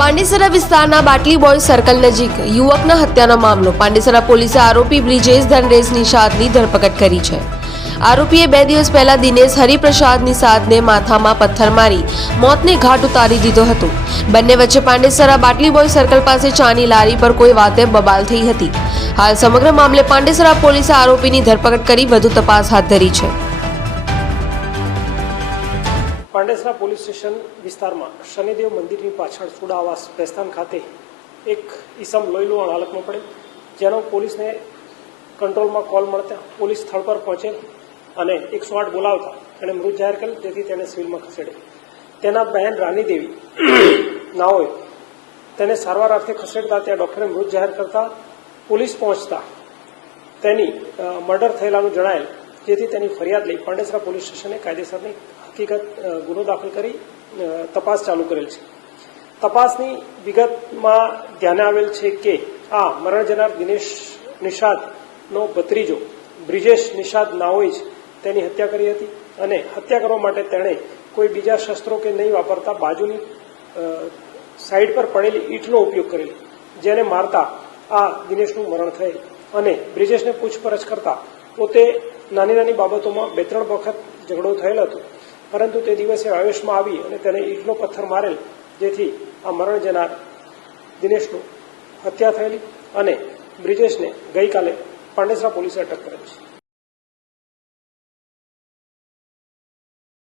પાંડેસરા વિસ્તારના બાટલી boy circle નજીક યુવકના હત્યાનો મામલો. પાંડેસરા પોલીસે આરોપી બ્રિજેશ ધનરેશ નિષાદની ધરપકડ કરી છે. આરોપીએ બે દિવસ પહેલા દિનેશ હરિપ્રસાદ નિષાદને માથામાં પથ્થર મારી મોતને ઘાટ ઉતારી દીધો હતો. બંને વચ્ચે પાંડેસરા બાટલી બોય સર્કલ પાસે ચાની લારી પર કોઈ વાતે બબાલ થઈ હતી. હાલ સમગ્ર મામલે પાંડેસરા પોલીસે આરોપીની ધરપકડ કરી વધુ તપાસ હાથ ધરી છે. પાંડેસરા પોલીસ સ્ટેશન વિસ્તારમાં શનિદેવ મંદિરની પાછળ સુડાવાસ પ્રસ્થાન ખાતે એક ઈસમ લોહી લુહાણ હાલતમાં પડે. જેનો પોલીસને કંટ્રોલમાં કોલ મળતા પોલીસ સ્થળ પર પહોંચે અને એકસો આઠ બોલાવતા એણે મૃત જાહેર કરેલ તેથી તેને સિવિલમાં ખસેડે. તેના બહેન રાની દેવી નાઓએ તેને સારવાર અર્થે ખસેડતા ત્યાં ડોક્ટરે મૃત જાહેર કરતા પોલીસ પહોંચતા તેની મર્ડર થયેલાનું જણાયેલ જેથી તેની ફરિયાદ લઈ પાંડેસરા પોલીસ સ્ટેશને કાયદેસરની હકીકત ગુનો દાખલ કરી તપાસ ચાલુ કરેલ છે. તપાસની વિગતમાં ધ્યાને આવેલ છે કે આ મરણ જનાર દિનેશ નિષાદનો ભત્રીજો, બ્રિજેશ નિષાદ નાઓએ જ તેની હત્યા કરી હતી અને હત્યા કરવા માટે તેણે કોઈ બીજા શસ્ત્રો કે નહીં વાપરતા બાજુની સાઈડ પર પડેલી ઈંટનો ઉપયોગ કરેલ, જેને મારતા આ દિનેશનું મરણ થયેલ. અને બ્રિજેશને પૂછપરછ કરતા પોતે નાની નાની બાબતોમાં બે ત્રણ વખત ઝઘડો થયેલ હતો. પરંતુ તે દિવસે આવેશમાં આવી અને તેને ઈટનો પથ્થર મારેલ, જેથી આ મરણ જનાર દિનેશનું હત્યા થયેલી અને બ્રિજેશને ગઈકાલે પાંડેસરા પોલીસે અટક કરેલ છે.